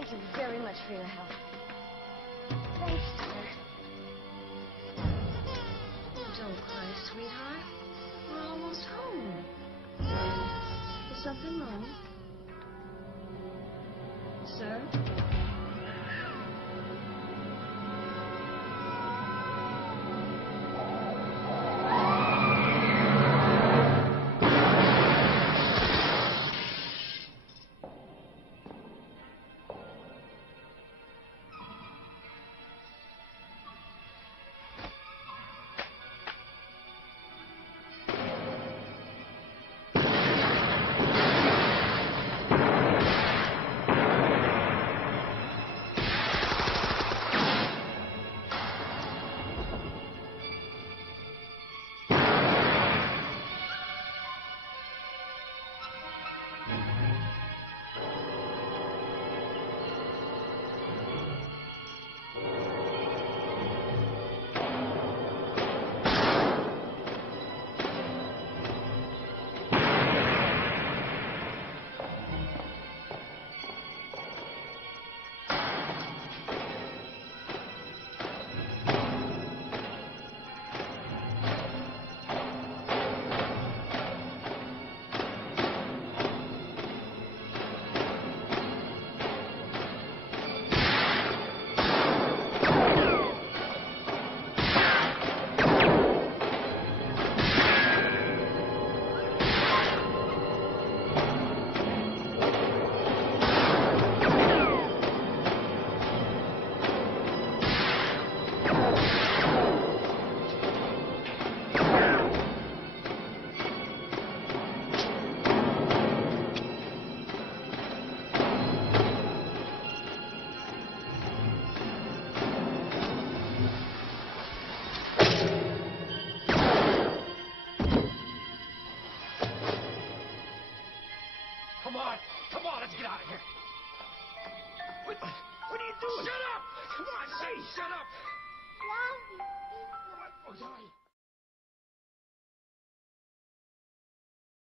Thank you very much for your help. Thanks, dear. Don't cry, sweetheart. We're almost home. Is something wrong? Sir? Come on, let's get out of here. What are you doing? Shut up! Come on, say, shut up! Love you. Oh, sorry.